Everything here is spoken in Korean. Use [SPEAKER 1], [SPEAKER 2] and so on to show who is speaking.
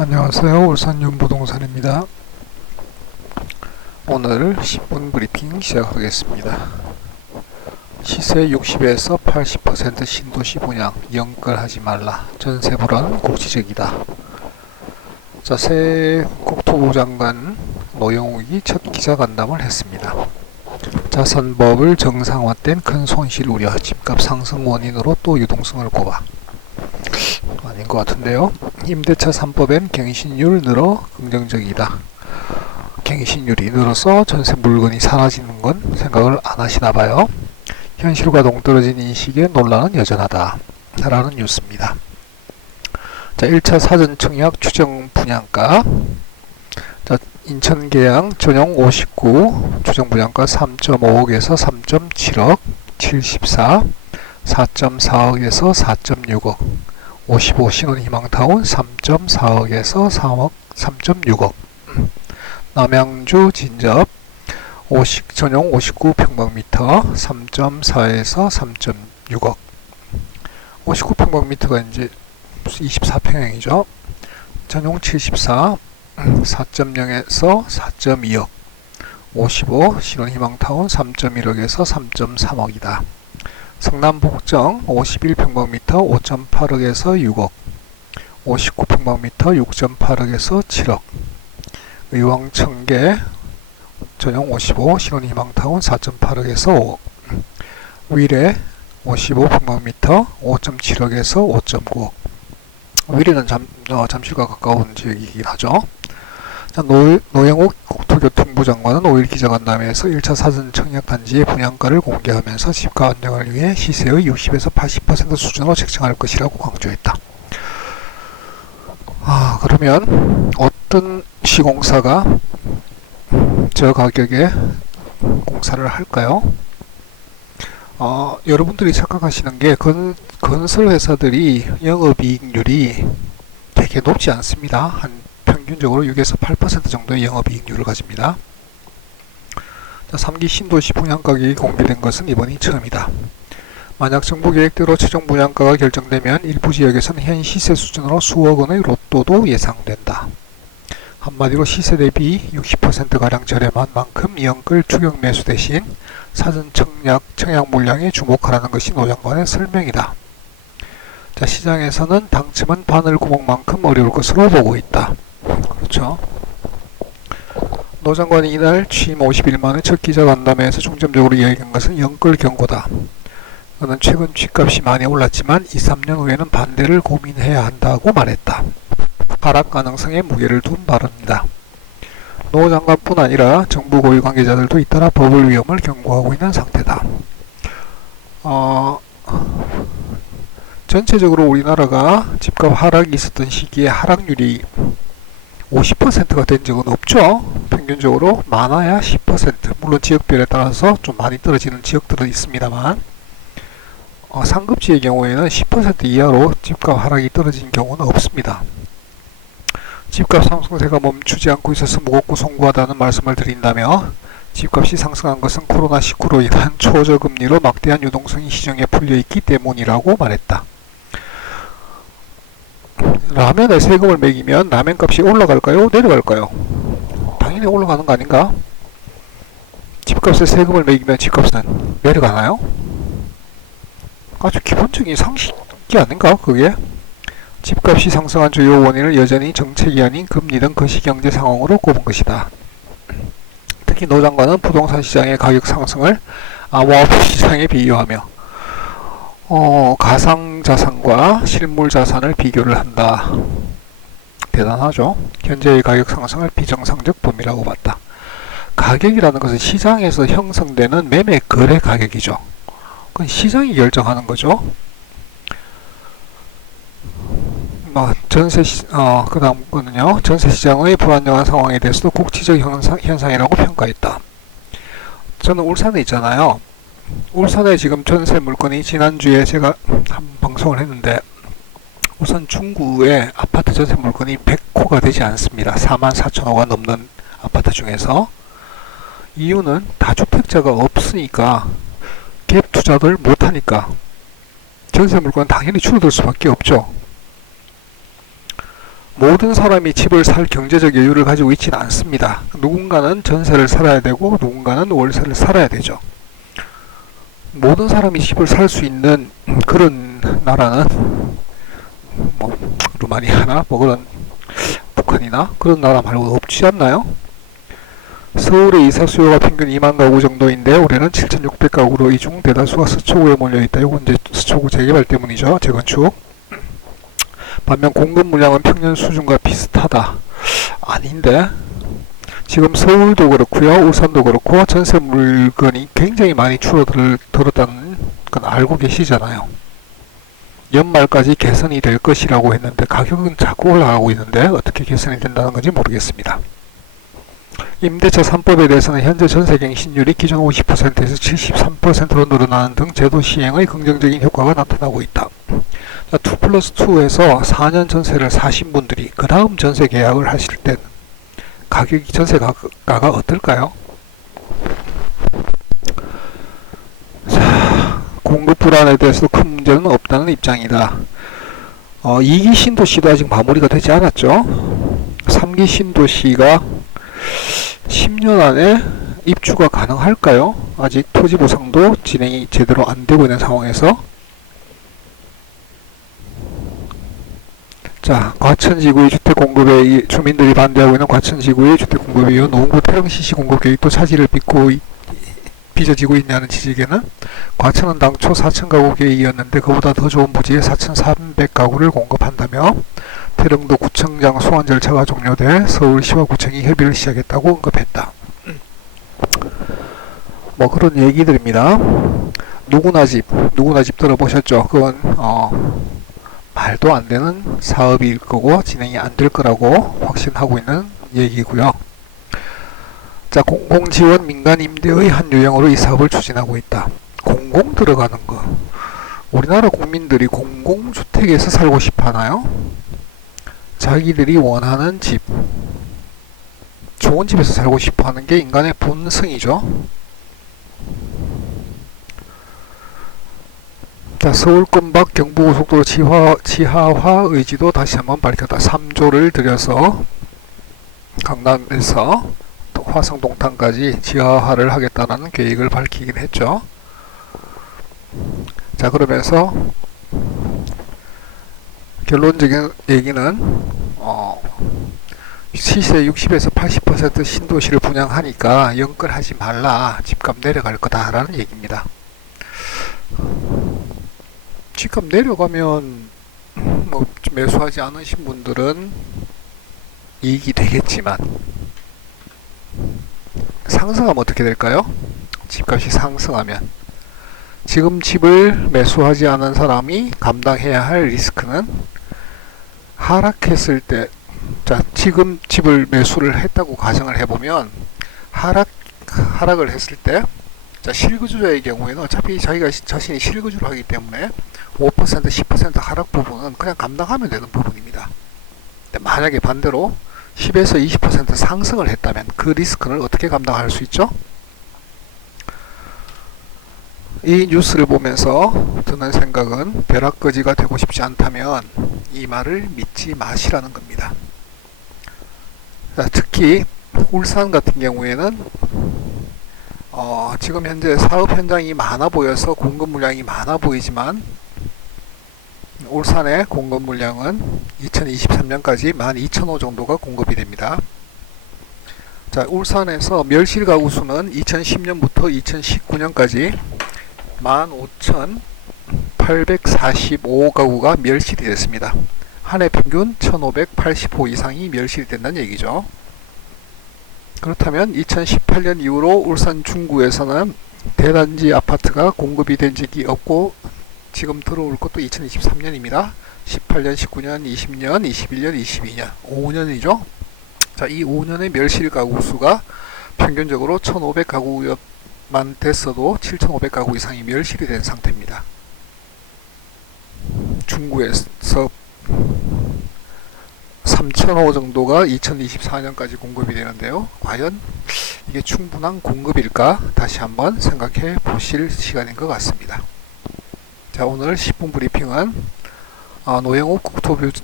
[SPEAKER 1] 안녕하세요. 울산 윤부동산입니다. 오늘 10분 브리핑 시작하겠습니다. 시세 60에서 80% 신도시 분양 영끌하지 말라. 전세 불안 국지적이다. 자, 새 국토부 장관 노영욱이 첫 기자간담을 했습니다. 자선법을 정상화된 큰 손실 우려, 집값 상승 원인으로 또 유동성을 꼽아. 아닌 것 같은데요. 임대차 3법엔 갱신율 늘어 긍정적이다. 갱신율이 늘어서 전세 물건이 사라지는 건 생각을 안 하시나 봐요. 현실과 동떨어진 인식에 논란은 여전하다. 라는 뉴스입니다. 자, 1차 사전 청약 추정 분양가. 자, 인천 계양 전용 59 추정 분양가 3.5억에서 3.7억 74 4.4억에서 4.6억 55 신혼희망타운 3.4억에서 3억 3.6억. 남양주 진접 50 전용 59평방미터 3.4에서 3.6억. 59평방미터가 이제 24평형이죠? 전용 74 4.0에서 4.2억. 55 신혼희망타운 3.1억에서 3.3억이다 성남 복정 51평방미터 5.8억에서 6억 59평방미터 6.8억에서 7억 의왕 청계 전용 55 신혼희망타운 4.8억에서 5억 위례 55평방미터 5.7억에서 5.9억. 위례는 잠, 어, 잠실과 가까운 지역이긴 하죠. 자, 노, 노영욱 국토교통부 장관은 5일 기자간담회에서 1차 사전 청약 단지의 분양가를 공개하면서 집가 안정을 위해 시세의 60에서 80% 수준으로 책정할 것이라고 강조했다. 아, 그러면 어떤 시공사가 저 가격에 공사를 할까요? 어, 여러분들이 착각하시는 게 건, 건설 회사들이 영업이익률이 되게 높지 않습니다. 한 평균적으로 6에서 8% 정도의 영업이익률을 가집니다. 자, 3기 신도시 분양가격이 공개된 것은 이번이 처음이다. 만약 정부 계획대로 최종 분양가가 결정되면 일부 지역에서는 현 시세 수준으로 수억 원의 로또도 예상된다. 한마디로 시세 대비 60%가량 저렴한 만큼 영끌 추격 매수 대신 사전 청약, 청약 물량에 주목하라는 것이 노 장관의 설명이다. 자, 시장에서는 당첨은 바늘 구멍만큼 어려울 것으로 보고 있다. 그렇죠. 노 장관이 이날 취임 50일 만에 첫 기자간담회에서 중점적으로 이야기한 것은 영끌 경고다. 그는 최근 쥐값이 많이 올랐지만 2, 3년 후에는 반대를 고민해야 한다고 말했다. 하락 가능성에 무게를 둔 발언이다. 노 장관뿐 아니라 정부 고위 관계자들도 잇따라 버블 위험을 경고하고 있는 상태다. 어, 전체적으로 우리나라가 집값 하락이 있었던 시기에 하락률이 50%가 된 적은 없죠. 평균적으로 많아야 10%. 물론 지역별에 따라서 좀 많이 떨어지는 지역들은 있습니다만 어, 상급지의 경우에는 10% 이하로 집값 하락이 떨어진 경우는 없습니다. 집값 상승세가 멈추지 않고 있어서 무겁고 송구하다는 말씀을 드린다며 집값이 상승한 것은 코로나19로 인한 초저금리로 막대한 유동성이 시장에 풀려있기 때문이라고 말했다. 라면에 세금을 매기면 라면 값이 올라갈까요? 내려갈까요? 당연히 올라가는 거 아닌가? 집값에 세금을 매기면 집값은 내려가나요? 아주 기본적인 상식이 아닌가 그게? 집값이 상승한 주요 원인을 여전히 정책이 아닌 금리 등 거시경제 상황으로 꼽은 것이다. 특히 노 장관은 부동산 시장의 가격 상승을 암호화폐 시장에 비유하며 어, 가상 자산과 실물 자산을 비교를 한다. 대단하죠. 현재의 가격 상승을 비정상적 범위라고 봤다. 가격이라는 것은 시장에서 형성되는 매매 거래 가격이죠. 그건 시장이 결정하는 거죠. 뭐 전세 시, 어, 그 다음 거는요. 전세 시장의 불안정한 상황에 대해서도 국지적 현상, 현상이라고 평가했다. 저는 울산에 있잖아요. 울산에 지금 전세 물건이 지난주에 제가 한 방송을 했는데 우선 중구의 아파트 전세 물건이 100호가 되지 않습니다. 4만 4천 호가 넘는 아파트 중에서 이유는 다주택자가 없으니까 갭 투자를 못하니까 전세 물건은 당연히 줄어들 수밖에 없죠. 모든 사람이 집을 살 경제적 여유를 가지고 있지는 않습니다. 누군가는 전세를 살아야 되고 누군가는 월세를 살아야 되죠. 모든 사람이 집을 살 수 있는 그런 나라는 뭐 루마니아나 뭐 그런 북한이나 그런 나라 말고 없지 않나요? 서울의 이사 수요가 평균 2만 가구 정도인데 올해는 7,600가구로 이 중 대다수가 서초구에 몰려 있다. 이건 이제 서초구 재개발 때문이죠. 재건축. 반면 공급 물량은 평년 수준과 비슷하다. 아닌데. 지금 서울도 그렇고요. 울산도 그렇고 전세 물건이 굉장히 많이 줄어들었다는 건 알고 계시잖아요. 연말까지 개선이 될 것이라고 했는데 가격은 자꾸 올라가고 있는데 어떻게 개선이 된다는 건지 모르겠습니다. 임대차 3법에 대해서는 현재 전세갱신율이 기존 50%에서 73%로 늘어나는 등 제도 시행의 긍정적인 효과가 나타나고 있다. 2 플러스 2에서 4년 전세를 사신 분들이 그 다음 전세 계약을 하실 때는 가격이 전세 가가 어떨까요? 자, 공급 불안에 대해서 큰 문제는 없다는 입장이다. 어, 2기 신도시도 아직 마무리가 되지 않았죠. 3기 신도시가 10년 안에 입주가 가능할까요? 아직 토지 보상도 진행이 제대로 안 되고 있는 상황에서 자, 과천지구의 주택 공급에 이- 주민들이 반대하고 있는 과천지구의 주택 공급에 이어 노원구 태릉시시 공급 계획도 차질을 빚고 이- 빚어지고 있냐는 지적에는 과천은 당초 4천 가구 계획이었는데 그보다 더 좋은 부지에 4,300 가구를 공급한다며 태릉도 구청장 소환 절차가 종료돼 서울시와 구청이 협의를 시작했다고 언급했다. 뭐 그런 얘기들입니다. 누구나 집, 누구나 집 들어보셨죠? 그건 어, 말도 안 되는 사업일 거고 진행이 안 될 거라고 확신하고 있는 얘기고요. 자, 공공지원 민간 임대의 한 유형으로 이 사업을 추진하고 있다. 공공 들어가는 거. 우리나라 국민들이 공공주택에서 살고 싶어 하나요? 자기들이 원하는 집, 좋은 집에서 살고 싶어 하는 게 인간의 본성이죠. 자, 서울권박 경부고속도로 지하, 지하화 의지도 다시 한번 밝혔다. 3조를 들여서 강남에서 또 화성 동탄까지 지하화를 하겠다는 계획을 밝히긴 했죠. 자, 그러면서 결론적인 얘기는 어, 시세 60에서 80% 신도시를 분양하니까 연끌하지 말라. 집값 내려갈 거다라는 얘기입니다. 집값 내려가면 뭐 매수하지 않으신 분들은 이익이 되겠지만 상승하면 어떻게 될까요? 집값이 상승하면 지금 집을 매수하지 않은 사람이 감당해야 할 리스크는 하락했을 때, 자, 지금 집을 매수를 했다고 가정을 해보면, 하락, 하락을 했을 때, 자, 실거주자의 경우에는 어차피 자기가 시- 자신이 실거주를 하기 때문에 5%, 10% 하락 부분은 그냥 감당하면 되는 부분입니다. 만약에 반대로 10에서 20% 상승을 했다면 그 리스크를 어떻게 감당할 수 있죠? 이 뉴스를 보면서 드는 생각은 벼락거지가 되고 싶지 않다면 이 말을 믿지 마시라는 겁니다. 자, 특히 울산 같은 경우에는 어, 지금 현재 사업 현장이 많아 보여서 공급 물량이 많아 보이지만 울산의 공급 물량은 2023년까지 12,000호 정도가 공급이 됩니다. 자, 울산에서 멸실 가구 수는 2010년부터 2019년까지 15,845 가구가 멸실이 됐습니다. 한 해 평균 1,580호 이상이 멸실이 된다는 얘기죠. 그렇다면 2018년 이후로 울산 중구에서는 대단지 아파트가 공급이 된 적이 없고 지금 들어올 것도 2023년입니다. 18년, 19년, 20년, 21년, 22년, 5년이죠. 자, 이 5년의 멸실 가구 수가 평균적으로 1,500가구만 됐어도 7,500가구 이상이 멸실이 된 상태입니다. 중구에서 3,000호 정도가 2024년까지 공급이 되는데요. 과연 이게 충분한 공급일까? 다시 한번 생각해 보실 시간인 것 같습니다. 자, 오늘 10분 브리핑은 어, 노영욱 국토부,